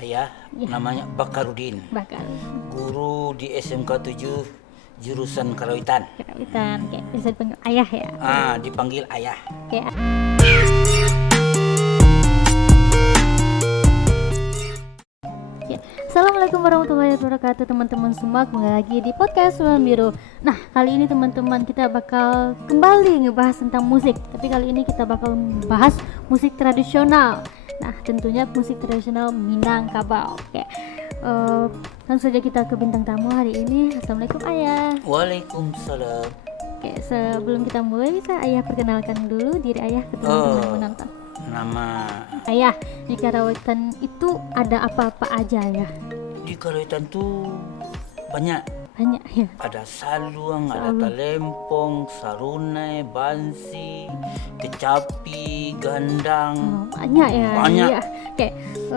Ayah, namanya Bakarudin. Bakar Guru di SMK 7 jurusan Karawitan. Karawitan, kayak bisa dipanggil ayah ya. Dipanggil ayah. Kayak ya. Assalamualaikum warahmatullahi wabarakatuh teman-teman semua, kembali lagi di podcast Ruang Biru. Nah, kali ini teman-teman kita bakal kembali ngebahas tentang musik. Tapi kali ini kita bakal membahas musik tradisional. Nah, tentunya musik tradisional Minangkabau. Oke. Langsung saja kita ke bintang tamu hari ini. Assalamualaikum ayah. Waalaikumsalam. Oke, sebelum kita mulai bisa ayah perkenalkan dulu diri ayah ke teman-teman yang menonton. Nama Ayah, di Karawitan itu ada apa-apa aja ya? di Karawitan tuh banyak. Banyak ya. Ada saluang, ada talempong, sarunai, bansi, kecapi, gandang. Banyak ya. Banyak. Iya. Oke,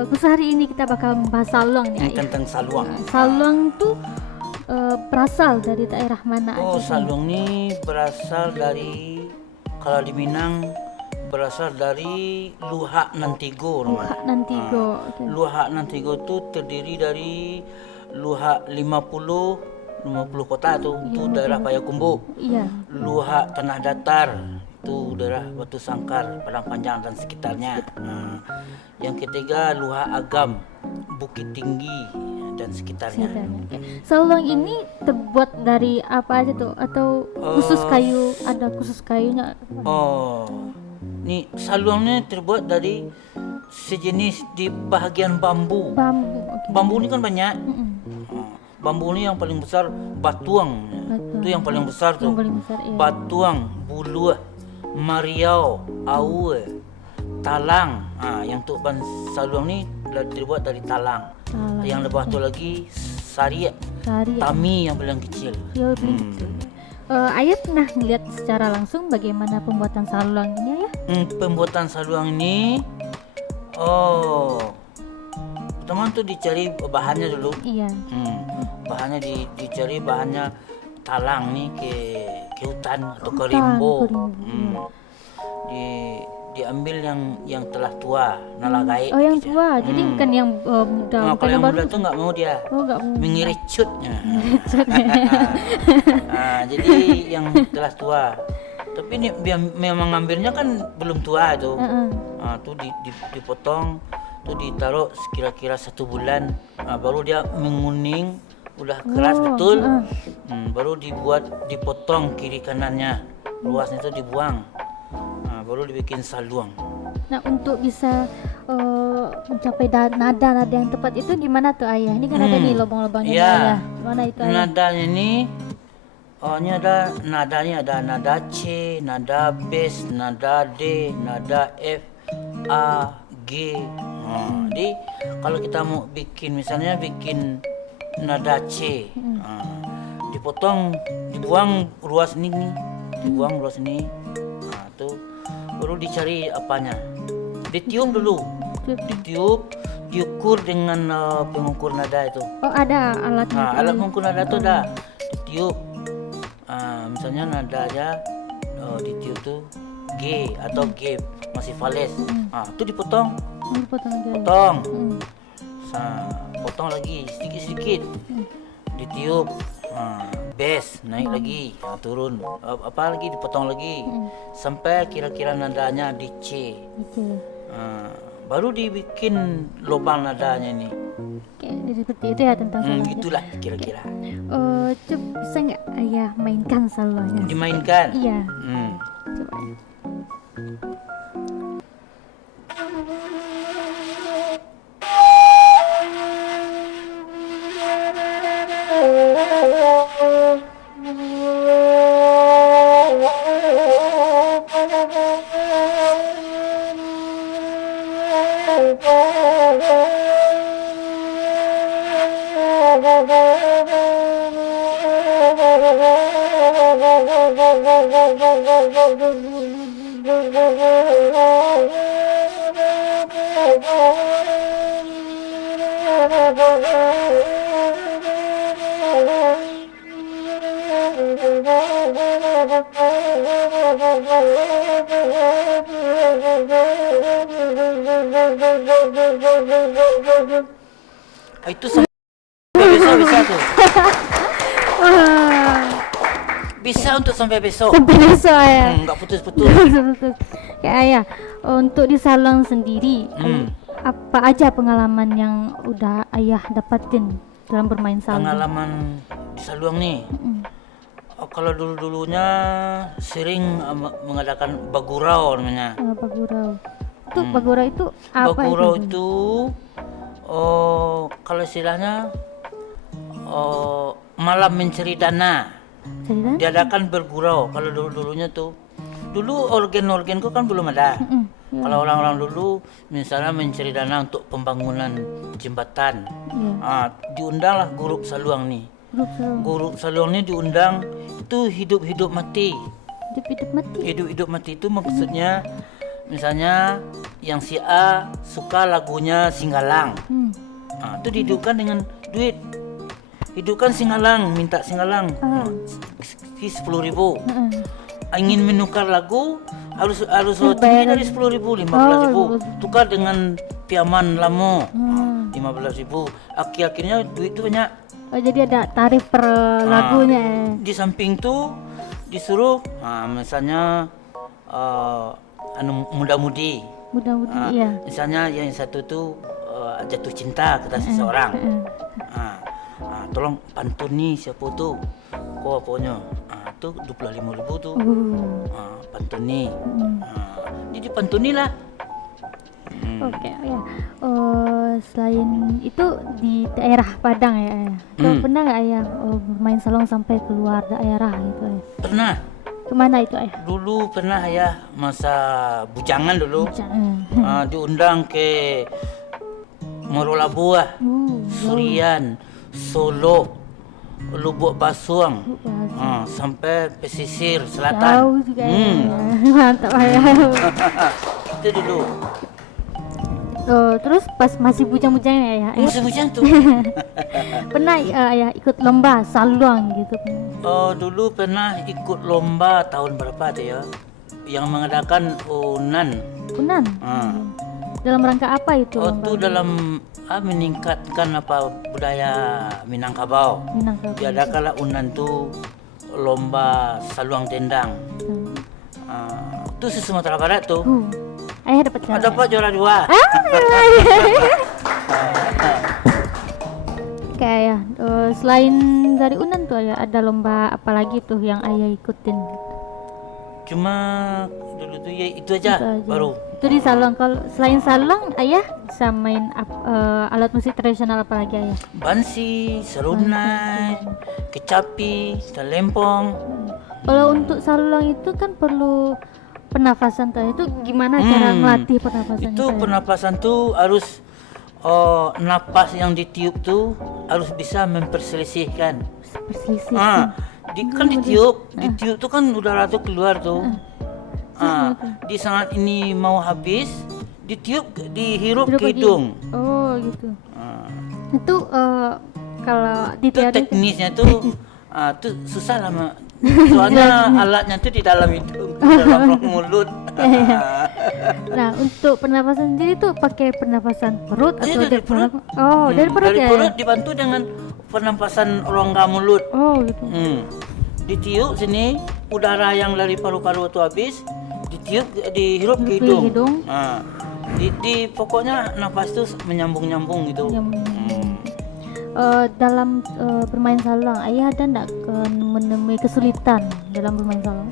khusus hari ini kita bakal membahas saluang nih Ini ayah. tentang saluang. Saluang tuh berasal dari daerah mana Oh, aja? saluang ini berasal dari, kalau di Minang berasal dari Luhak Nantigo namanya. Nantigo. Oke. Luhak Nantigo itu terdiri dari Luhak 50 kota tuh, itu daerah Payakumbuh. Iya. Luhak Tanah Datar itu daerah Batu Sangkar, Padang Panjang dan sekitarnya. Yang ketiga Luhak Agam, Bukit Tinggi dan sekitarnya. Oke. Saluang ini terbuat dari apa aja tuh? Atau khusus kayu? Ada khusus kayunya? Oh, nih saluangnya terbuat dari sejenis di bahagian bambu. Bambu. Oke. Bambu ini kan banyak. Mm-mm. Bambu ini yang paling besar batuang. Batuang. Itu yang paling besar tuh. Yang paling besar, iya. Batuang, buluh, mariau, aue, talang. Yang untuk ban saluang ni terbuat dari talang. Talang. Yang lebih batu lagi sari, Sari. tami yang paling kecil. Ya, begitu. Ayah pernah melihat secara langsung bagaimana pembuatan saluang ini ya? Pembuatan saluang ini, pertama tuh dicari bahannya dulu. Iya. Bahannya dicari bahannya talang nih ke hutan atau ke Hutan, rimbo. ke rimbo, Diambil yang telah tua, nalagai. Oh, yang tua. Jadi bukan yang muda. Nah, Bukan kalau yang baru. muda tuh nggak mau dia, Oh, enggak mau. mengerecutnya. Jadi yang telah tua. Tapi ini memang ngambilnya kan belum tua itu. Tuh dipotong, tuh ditaruh kira-kira 1 bulan. Baru dia menguning, udah keras betul. Baru dipotong kiri kanannya, luasnya itu dibuang. Baru dibikin saluang. Nah, untuk bisa mencapai nada-nada yang tepat itu gimana tuh ayah? Ini kan ada nih lubang-lubangnya nih, Iya. ayah. Gimana itu ayah? Nadanya ini, ini ada nadanya, ada nada C, nada bass, nada D, nada F, A, G. Jadi kalau kita mau bikin nada C, dibuang ruas ini nih, dibuang ruas ini. Tuh baru dicari apanya, ditiup dulu, diukur dengan pengukur nada itu. Oh, ada alatnya. Alat pengukur nada itu ada, ditiup. Misalnya nadanya ditiup tuh G atau G masih fales. Itu dipotong, Potong aja. potong, potong lagi sedikit-sedikit, ditiup. Bass naik lagi, turun, apa lagi dipotong lagi, sampai kira-kira nadanya di C. Gitu. Baru dibikin lubang nadanya ini. Oke, jadi seperti itu ya tentang saluang. Gitulah kira-kira. Coba bisa nggak ayah mainkan saluangnya? Dimainkan. Iya. Coba. Itu sampai besok bisa tuh. Wah, Bisa untuk sampai besok. sampai besok ayah. Nggak putus-putus. Betul. Ya ayah, untuk di salon sendiri, apa aja pengalaman yang udah ayah dapatin dalam bermain salon? Pengalaman di Saluang nih. Kalau dulu-dulunya sering mengadakan bagurau namanya. Bagurau. Itu bagurau itu apa Bagurau itu? itu kalau istilahnya malam mencari dana. Cerita? Diadakan bergurau. Kalau dulu-dulunya tuh, dulu organ-organku kan belum ada. Ya. Kalau orang-orang dulu misalnya mencari dana untuk pembangunan jembatan, Iya. diundanglah guru Saluang nih. Grup salon. Guru Saluang ini diundang, itu hidup-hidup mati. Hidup-hidup mati. Hidup-hidup mati itu maksudnya misalnya yang si A suka lagunya Singgalang. Itu dihidupkan dengan duit. Hidupkan Singgalang, minta Singgalang. 10.000. Ingin menukar lagu harus tinggi dari 10.000, 15.000. Tukar dengan piaman lamo. 15.000. Akhirnya duit itu banyak. Oh, jadi ada tarif per lagunya. Di samping tuh disuruh misalnya muda-mudi. Mudah-mudahan iya. Misalnya yang satu tuh jatuh cinta kata seseorang. Tolong pantuni siapa tuh? Kok pokoknya tuh 25.000 tuh. Pantuni. Jadi pantuni lah. Oke, ya. Selain itu di daerah Padang ya, ayah. Pernah nggak ayah bermain salon sampai keluar daerah gitu ya? Pernah. Kemana itu ayah? Dulu pernah ya masa bujangan dulu. Jangan. Diundang ke Morolabuah, Surian, Solo, Lubuk Basuang, sampai pesisir selatan. Jauh juga ya. Mantap ayah. Itu dulu. Terus pas masih bujang-bujangnya ya, ayah Musim hujan tuh. pernah ayah ikut lomba saluang gitu? Dulu pernah ikut lomba tahun berapa tuh ya, yang mengadakan UNAN. Unan. Dalam rangka apa itu lomba? Itu dalam meningkatkan budaya Minangkabau. Minangkabau. Diadakanlah UNAN tuh lomba saluang dendang. Itu di Sumatera Barat tuh. Ayah dapat juara. Dapat juara 2. Oke ayah, selain dari Unan tuh ayah ada lomba apa lagi tuh yang ayah ikutin? Cuma dulu tuh ya itu aja, baru. Itu di salon. Kalau selain salon ayah bisa main alat musik tradisional apa lagi ayah? Bansi, serunai, kecapi, talempong. Kalau untuk salon itu kan perlu pernafasan tuh. Itu gimana cara melatih pernafasan? Itu pernapasan tuh harus napas yang ditiup tuh harus bisa memperselisihkan. Perselisih. Kan ditiup tuh kan udara tuh keluar tuh. Di saat ini mau habis, ditiup, dihirup ke hidung. Oh gitu. Itu kalau di Itu teori teknisnya tuh tuh susah lama. Soalnya alatnya tuh di dalam hidung, di dalam mulut. Nah, untuk pernapasan sendiri tuh pakai pernapasan perut atau dari perut. Oh, dari perut Dari ya. perut dibantu dengan pernapasan rongga mulut. Oh, gitu. Ditiup sini, udara yang dari paru-paru itu habis, ditiup, dihirup ke Ke hidung. hidung. Pokoknya napas tuh menyambung-nyambung gitu. Dalam bermain salon, ayah ada enggak menemui kesulitan dalam bermain salon?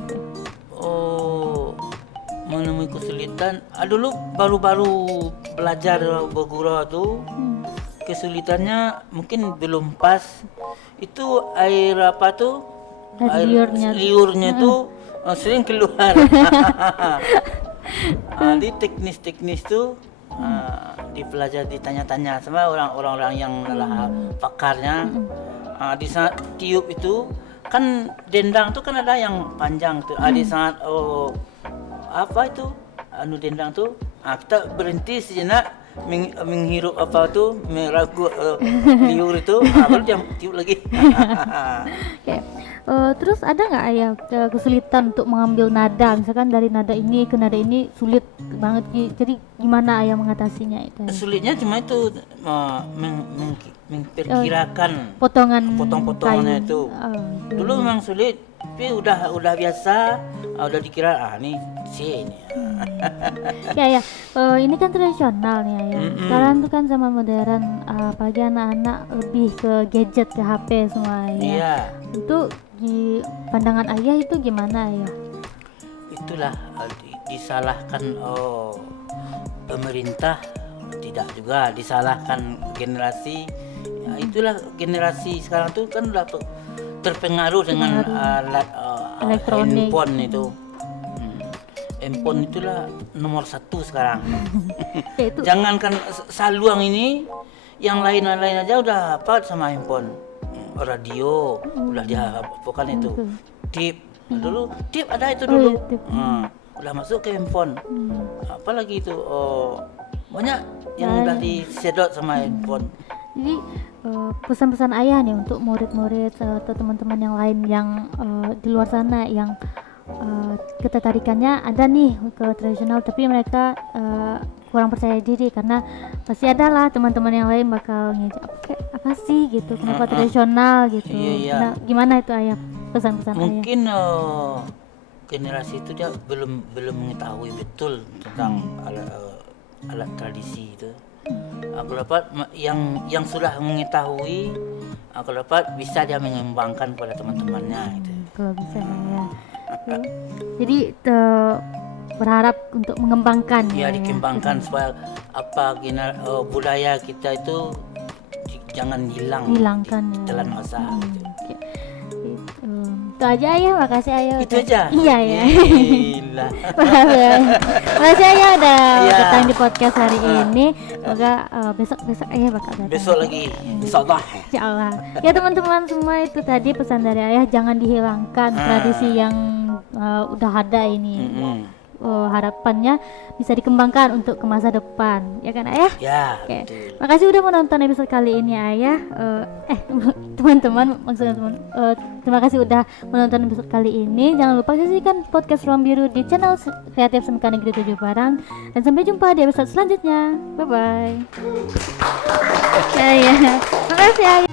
Menemui kesulitan. Dulu baru-baru belajar bergurau tuh, kesulitannya mungkin belum pas. Itu air apa tuh? Liurnya tuh sering keluar. Di teknis-teknis tuh dipelajari, ditanya-tanya sama orang-orang yang adalah pakarnya. Di saat tiup itu kan dendang tuh kan ada yang panjang tuh. Di saat apa itu dendang tuh kita berhenti sejenak, menghirup apa tuh meragu liur itu, baru dia tiup lagi. Oke. Terus ada nggak ayah kesulitan untuk mengambil nada, misalkan dari nada ini ke nada ini sulit banget, jadi gimana ayah mengatasinya itu? Sulitnya cuma itu memperkirakan kayu. potong-potongannya itu. Dulu memang sulit, tapi udah biasa, udah dikira nih C ini. Ya, ini kan tradisional nih ayah. Sekarang tuh kan sama modern, apalagi anak-anak lebih ke gadget, ke HP semua ya. Iya. Itu di pandangan ayah itu gimana ayah? Itulah disalahkan pemerintah, tidak juga disalahkan generasi. Ya, itulah generasi sekarang tuh kan udah terpengaruh dengan alat Elektronik. handphone itu. Handphone itulah nomor 1 sekarang. Ya, itu Jangankan saluang ini, yang lain-lain aja udah hafal sama handphone. Radio udah dihafalkan itu. Tip dulu, tip ada itu dulu. tip. Udah masuk ke handphone. Apalagi itu banyak yang udah disedot sama handphone. Jadi pesan-pesan ayah nih untuk murid-murid atau teman-teman yang lain yang di luar sana yang ketertarikannya ada nih ke tradisional, tapi mereka kurang percaya diri karena pasti ada lah teman-teman yang lain bakal ngejek apa sih gitu, kenapa tradisional gitu. Iya. Nah, gimana itu ayah pesan-pesan ayah? Mungkin generasi itu dia belum mengetahui betul tentang alat tradisi itu. Aku dapat yang sudah mengetahui, aku dapat bisa dia mengembangkan pada teman-temannya itu. Kalau bisa ya. Jadi berharap untuk mengembangkan Ya, dikembangkan supaya budaya kita itu jangan hilangkan ya. telan masa. Oke. Itu aja ayah, makasih ayah. Itu aja. Iya ya. Gila. Makasih ayah udah Iya. datang di podcast hari ini. Semoga besok ayah bakal datang. Besok lagi, insyaallah. Insyaallah. Ya teman-teman semua, itu tadi pesan dari ayah, jangan dihilangkan tradisi yang udah ada ini. Harapannya bisa dikembangkan untuk ke masa depan, ya kan ayah? Ya. Oke. Betul. Makasih udah menonton episode kali ini ayah. Teman-teman, maksudnya terima kasih udah menonton episode kali ini. Jangan lupa saksikan podcast Ruang Biru di channel Kreatif SMK Negeri 7 Parang. Dan sampai jumpa di episode selanjutnya. Bye bye. Ya. Makasih ayah.